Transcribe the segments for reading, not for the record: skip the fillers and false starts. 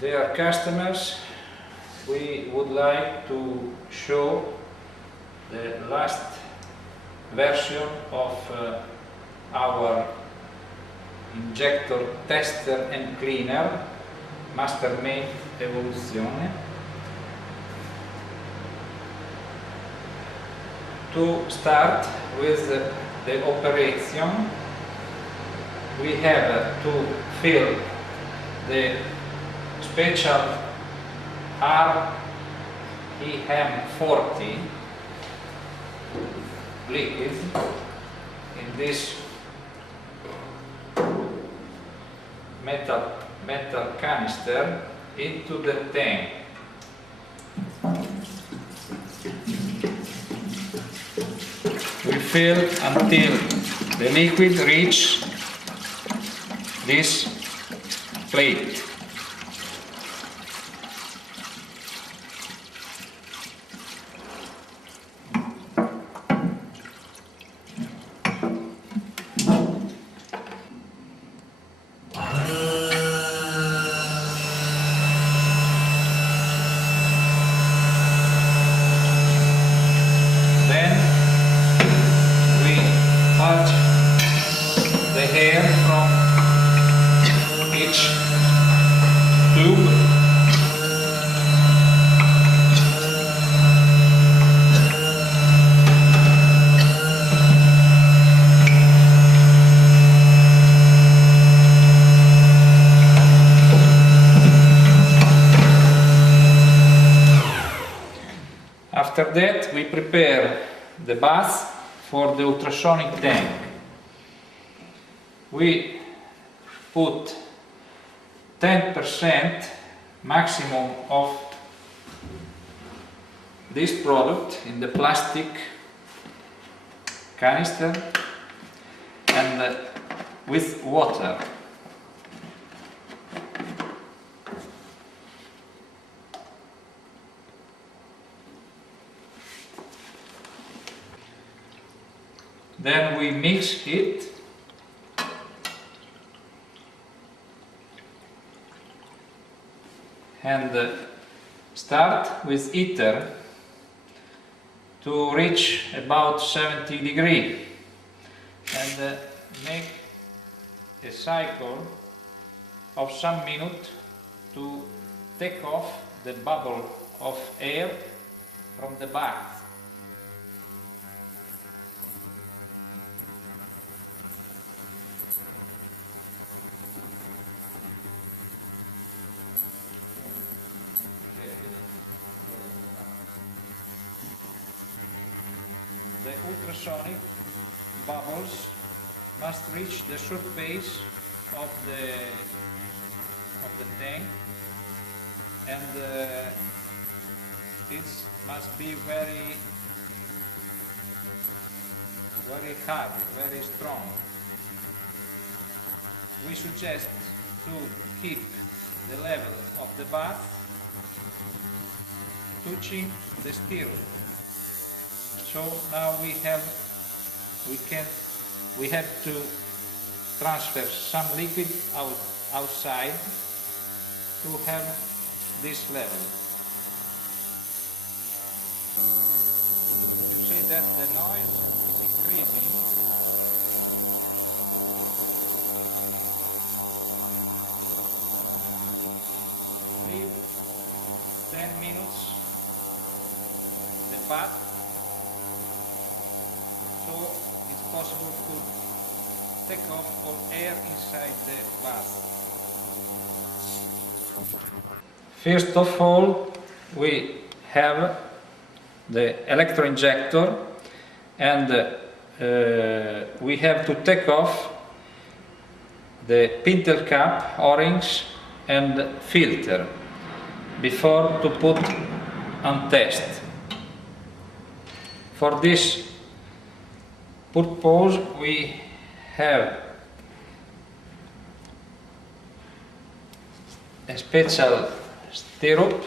Dear customers, we would like to show the last version of our injector tester and cleaner Mastermate Evoluzione. To start with the operation, we have to fill the special REM40 liquid in this metal canister into the tank. We fill until the liquid reaches this plate. The air from each tube. After that, we prepare the bath for the ultrasonic tank. We put 10% maximum of this product in the plastic canister and with water. Then we mix it and start with heater to reach about 70 degrees and make a cycle of some minutes to take off the bubble of air from the bath. The ultrasonic bubbles must reach the surface of the tank, and it must be very hard, very strong. We suggest to keep the level of the bath touching the stirrup. So now we have to transfer some liquid outside to have this level. You see that the noise is increasing. Leave 10 minutes the bath, so it's possible to take off all air inside the bath. First of all, we have the electro-injector, and we have to take off the pintle cap, O-rings and filter before to put on test. For this purpose, we have a special stirrup.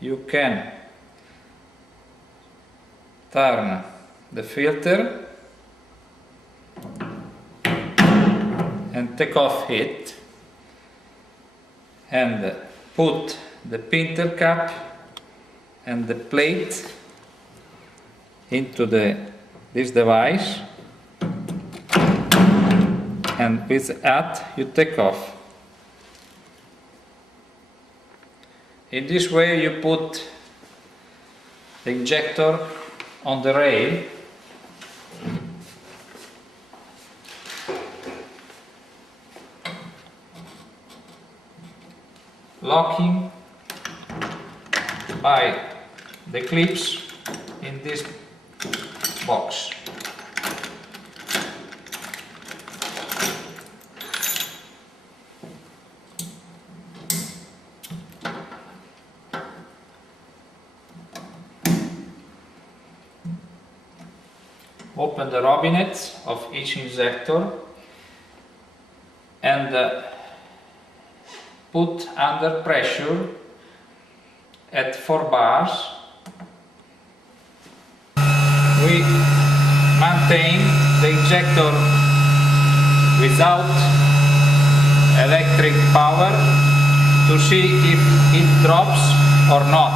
You can turn the filter and take off it and put the pintle cap and the plate into this device, and with that you take off. In this way you put the injector on the rail, locking by the clips in this box. Open the robinets of each injector and put under pressure at 4 bars. We maintain the injector without electric power to see if it drops or not.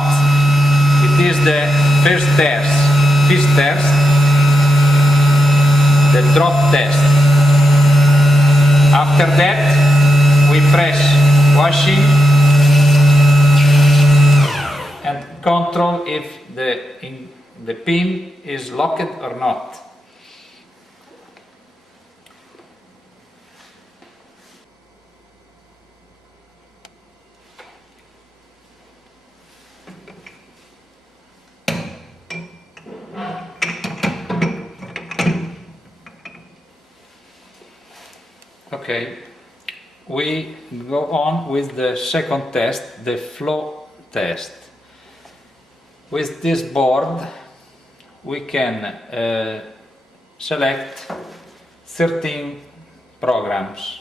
It is the first test, the drop test. After that we press washing and control if the pin is locked or not. Okay, we go on with the second test, the flow test. With this board we can select 13 programs.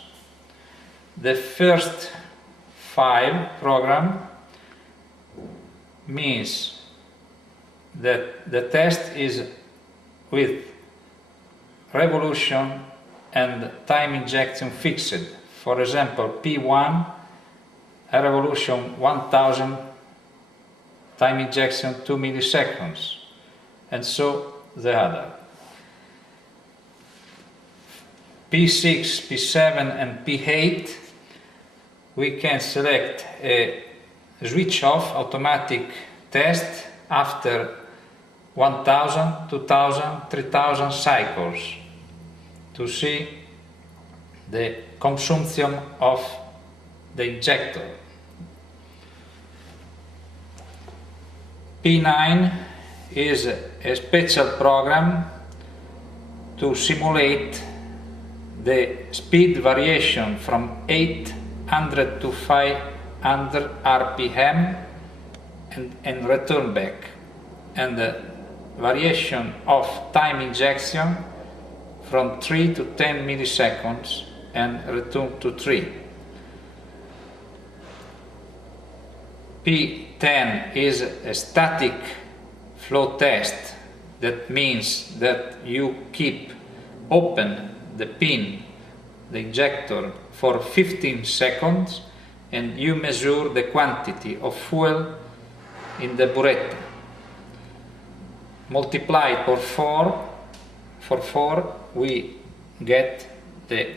The first 5 programs means that the test is with revolution and time injection fixed. For example, P1, a revolution 1000, time injection 2 milliseconds, and so the other. P6, P7 and P8 we can select a switch off automatic test after 1000, 2000, 3000 cycles to see the consumption of the injector. P9 is a special program to simulate the speed variation from 800 to 500 RPM and return back, and the variation of time injection from 3 to 10 milliseconds and return to 3. P10 is a static flow test. That means that you keep open the pin, the injector, for 15 seconds and you measure the quantity of fuel in the burette. Multiply for 4, we get the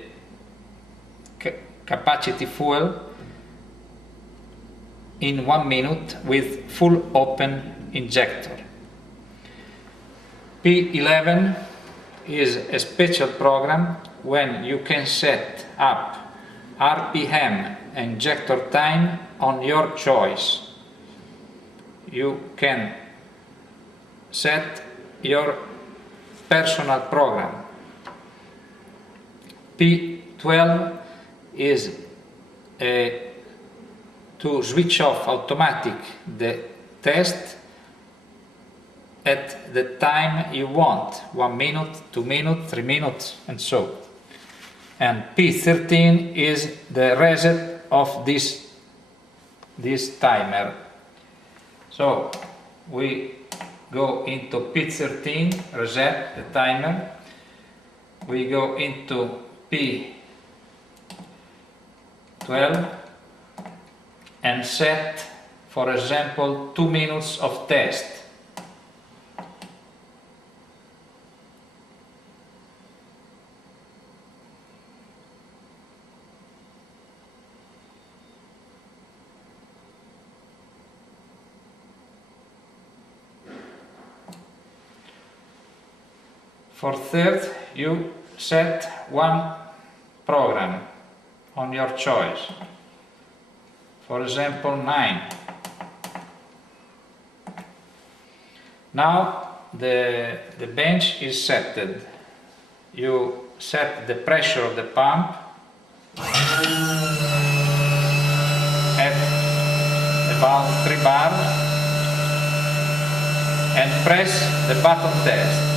capacity fuel in 1 minute with full open injector. P11 is a special program when you can set up RPM and injector time on your choice. You can set your personal program. P12 is to switch off automatic the test at the time you want, 1 minute, 2 minutes, 3 minutes, and so. And P13 is the reset of this timer. So we go into P13, reset the timer. We go into P14, 12 and set, for example, 2 minutes of test. For third, you set one program on your choice. For example, 9. Now the bench is set. You set the pressure of the pump at about 3 bar and press the button test.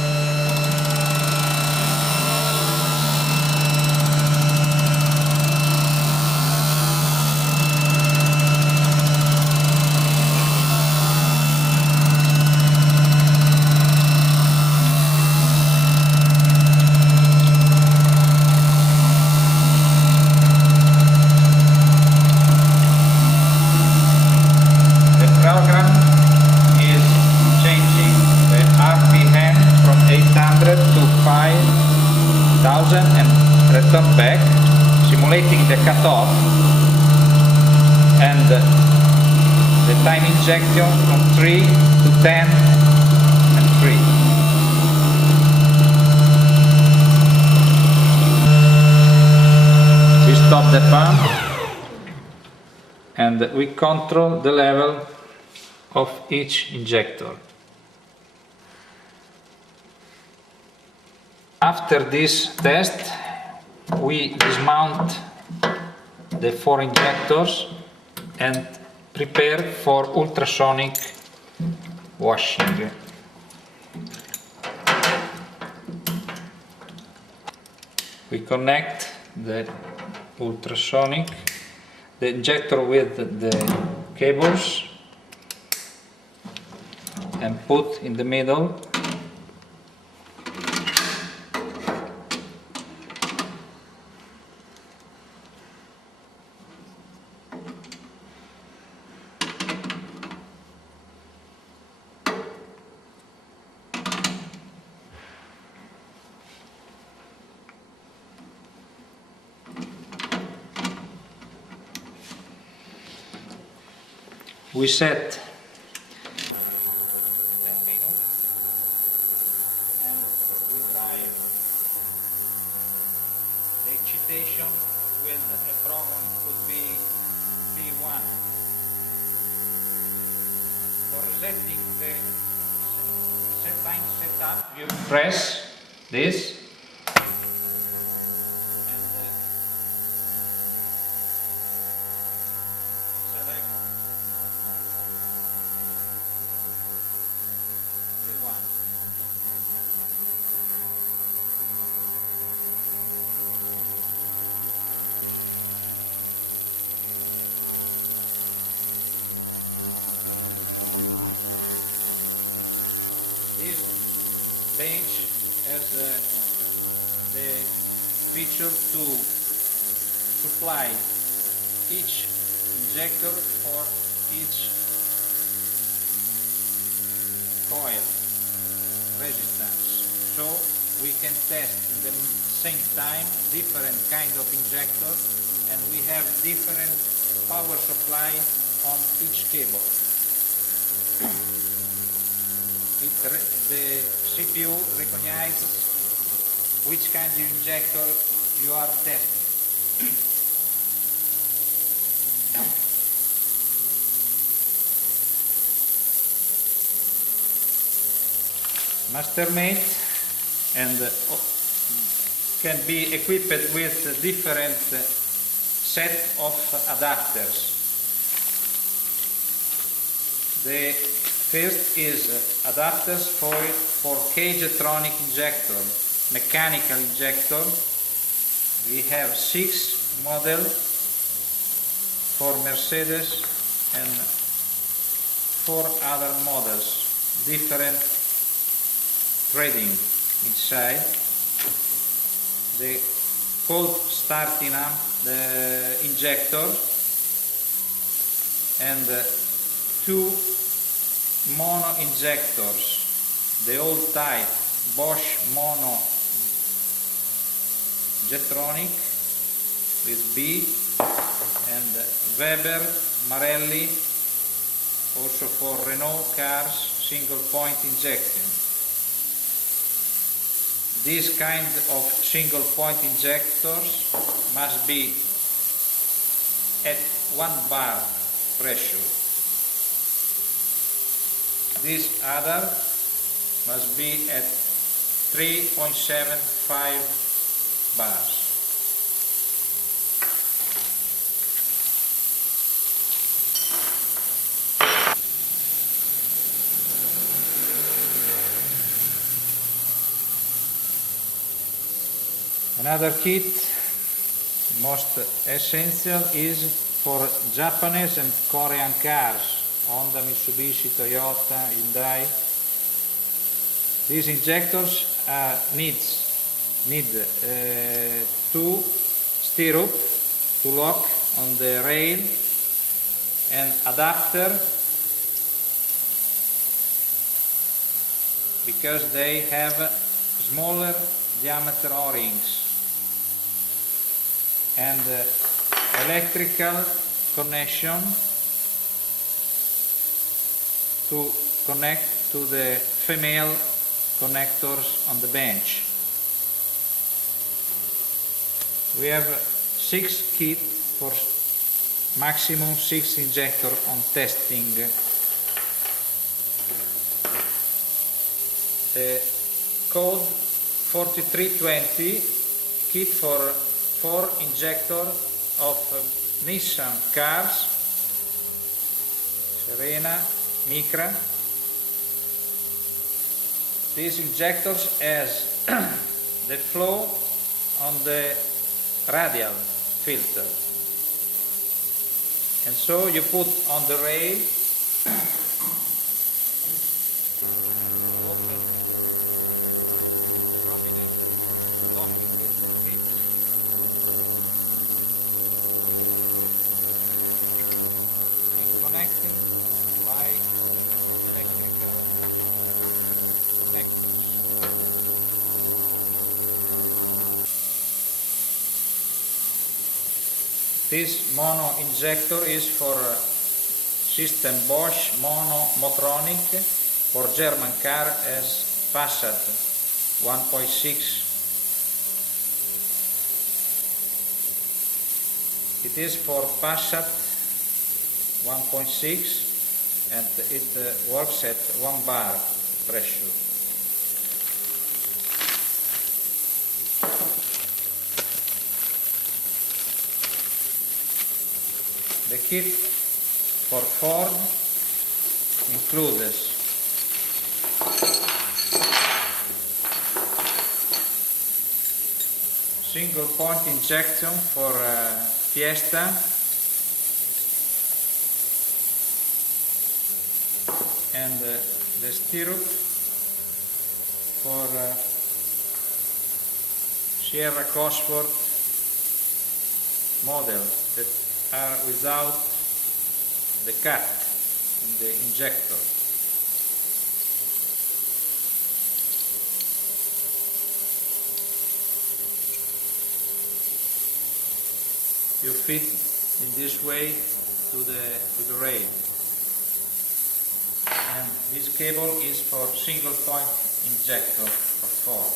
And return back, simulating the cutoff and the time injection from 3 to 10 and 3. We stop the pump and we control the level of each injector. After this test, we dismount the 4 injectors and prepare for ultrasonic washing. We connect the ultrasonic, the injector with the cables and put in the middle. We set 10 minutes and we drive the excitation with a program could be P1. For resetting the set time setup, you press this and select P1. This bench has the feature to supply each injector for each coil resistance, so we can test in the same time different kinds of injectors, and we have different power supply on each cable. The CPU recognizes which kind of injector you are testing. Mastermate and can be equipped with different set of adapters. The first is adapters for K-Jetronic injector, mechanical injector. We have 6 models for Mercedes and 4 other models, different threading inside. The cold starting the injector, and two mono injectors, the old type Bosch mono Jetronic with B, and Weber Marelli, also for Renault cars, single point injection. This kind of single point injectors must be at 1 bar pressure. This other must be at 3.75 bars. Another kit, most essential, is for Japanese and Korean cars, Honda, Mitsubishi, Toyota, Hyundai. These injectors need two stirrup to lock on the rail, and adapter because they have smaller diameter O-rings, and electrical connection to connect to the female connectors on the bench. We have 6 kits for maximum 6 injectors on testing. The code 4320 kit for 4 injectors of Nissan cars, Serena, Micra. These injectors has the flow on the radial filter, and so you put on the rail, open the robinet, locking with the clip, and connecting by electrical connectors. This mono injector is for system Bosch mono Motronic, for German car as Passat 1.6. It is for Passat 1.6 and it works at 1 bar pressure. The kit for Ford includes single point injection for Fiesta, and the stirrup for Sierra Cosworth model that are without the cut in the injector. You fit in this way to the rail. And this cable is for single point injector of Ford.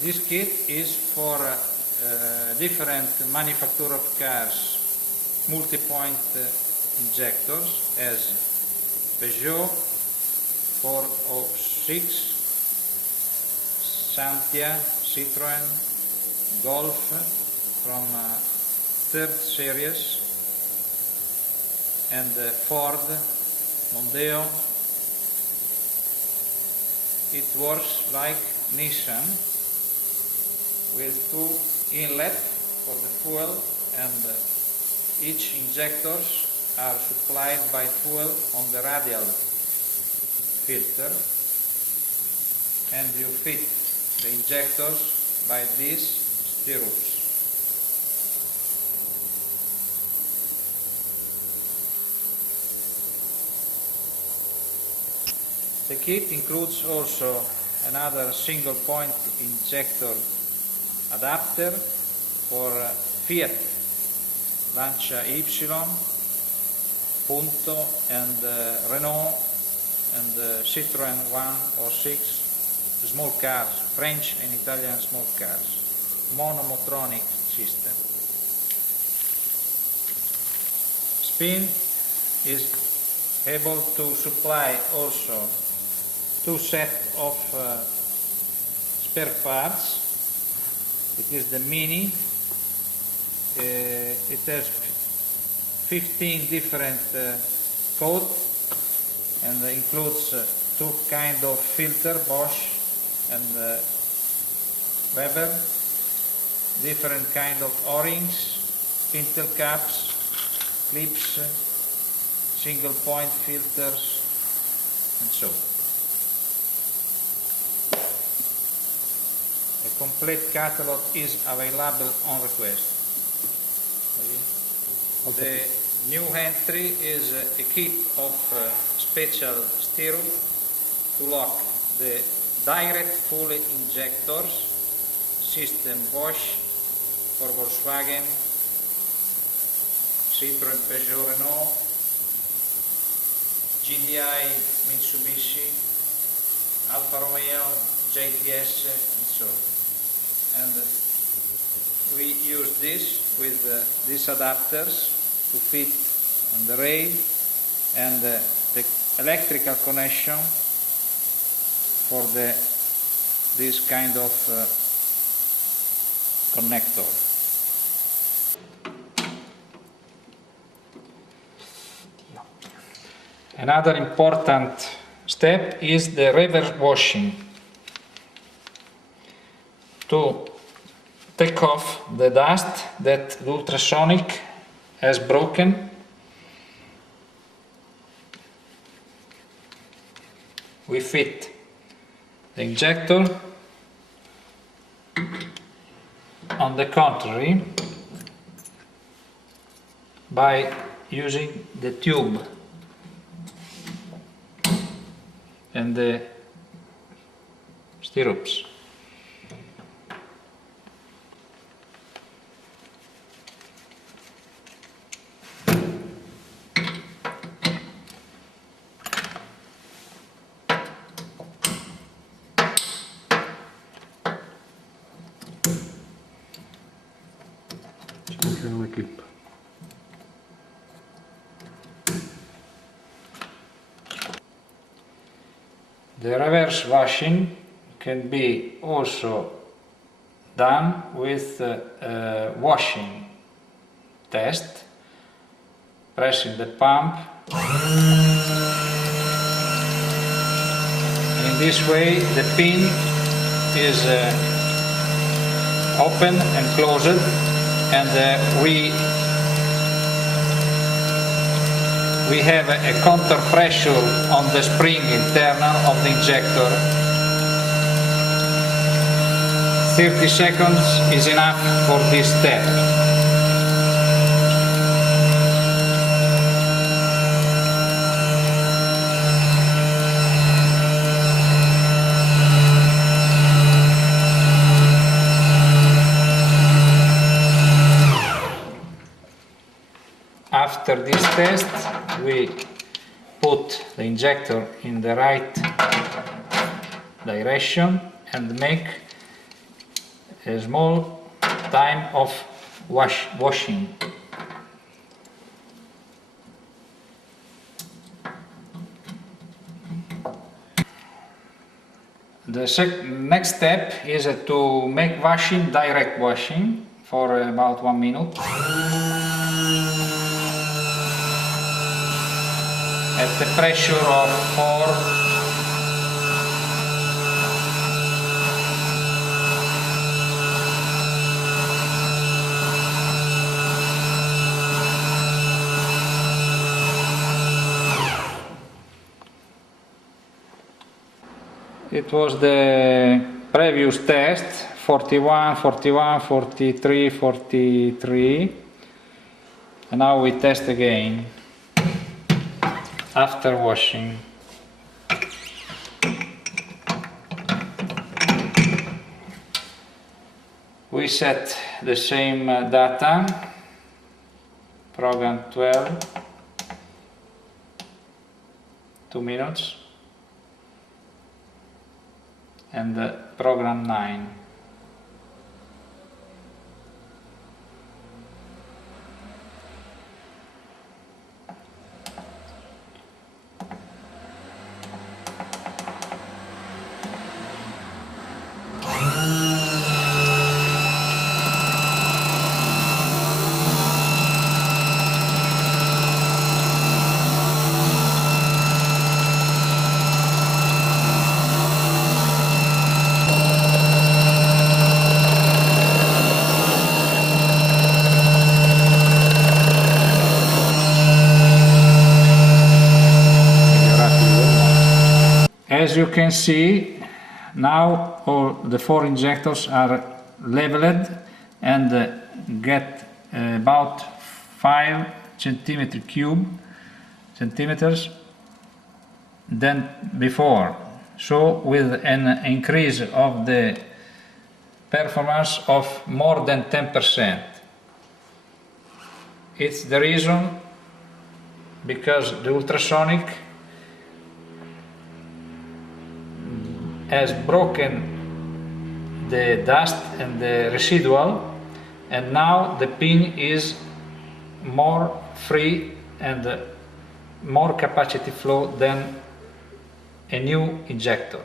This kit is for different manufacturer of cars, multi-point injectors as Peugeot 406, Santia, Citroën, Golf from 3rd series, and Ford, Mondeo. It works like Nissan, with 2 inlets for the fuel, and each injectors are supplied by fuel on the radial filter, and you fit the injectors by these stirrups. The kit includes also another single point injector adapter for Fiat Lancia Y, Punto, and Renault and Citroën 1 or 6 small cars, French and Italian small cars, monomotronic system. Spin is able to supply also two sets of spare parts. It is the Mini. It has 15 different codes and includes two kind of filter, Bosch and Weber, different kind of O-rings, pintle caps, clips, single point filters, and so on. A complete catalog is available on request. The new entry is a kit of special stirrup to lock the direct pulley injectors, system Bosch for Volkswagen, Citroën, Peugeot, Renault, GDI, Mitsubishi, Alfa Romeo, JTS, and so on. And we use this with these adapters to fit on the rail, and the electrical connection for this kind of connector. Another important step is the reverse washing. To take off the dust that the ultrasonic has broken, we fit the injector on the contrary by using the tube and the stirrups. The reverse washing can be also done with a washing test, pressing the pump. In this way the pin is open and closed, and we have a counter pressure on the spring internal of the injector. 30 seconds is enough for this step. After this test, we put the injector in the right direction and make a small time of washing. The next step is to make washing, direct washing, for about 1 minute. At the pressure of 4. It was the previous test, 41, 41, 43, 43, and now we test again after washing. We set the same data, program 12, 2 minutes, and program 9. As you can see, now all the 4 injectors are leveled and get about 5 centimeters than before. So with an increase of the performance of more than 10%. It's the reason because the ultrasonic has broken the dust and the residual, and now the pin is more free and more capacity flow than a new injector.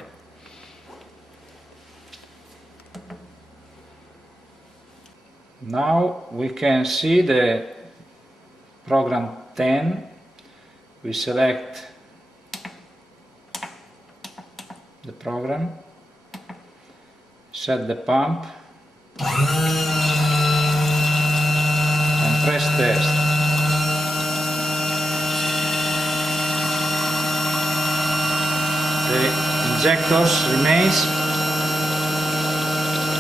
Now we can see the program 10. We select the program, set the pump, and press test. The injectors remains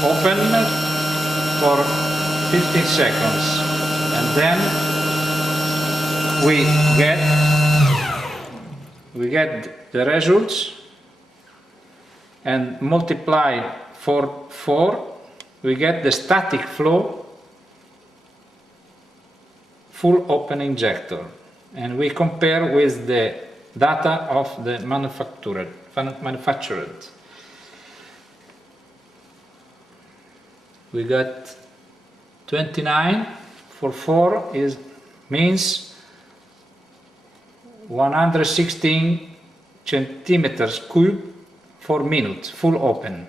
open for 15 seconds, and then we get the results and multiply for 4, we get the static flow full open injector, and we compare with the data of the manufacturer. We got 29 for 4 means 116 centimeters cube for minute, full open.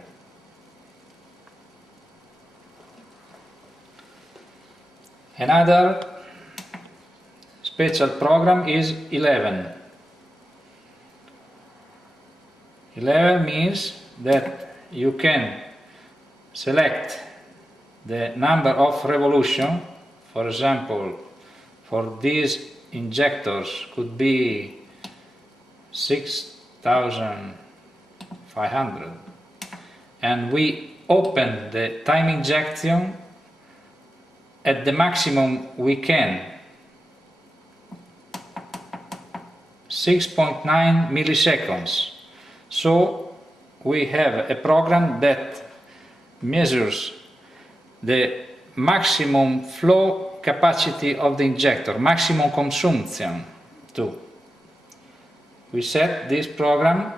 Another special program is 11. 11 means that you can select the number of revolution. For example, for these injectors could be 6,500, and we open the time injection at the maximum we can, 6.9 milliseconds. So we have a program that measures the maximum flow capacity of the injector, maximum consumption too. We set this program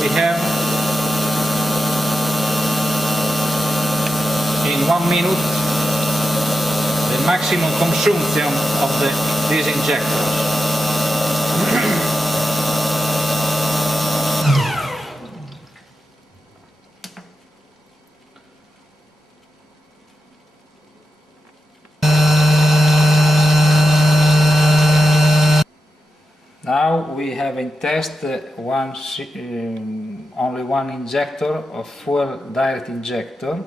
we have in 1 minute the maximum consumption of these injectors. Now we have in test only one injector of fuel direct injector.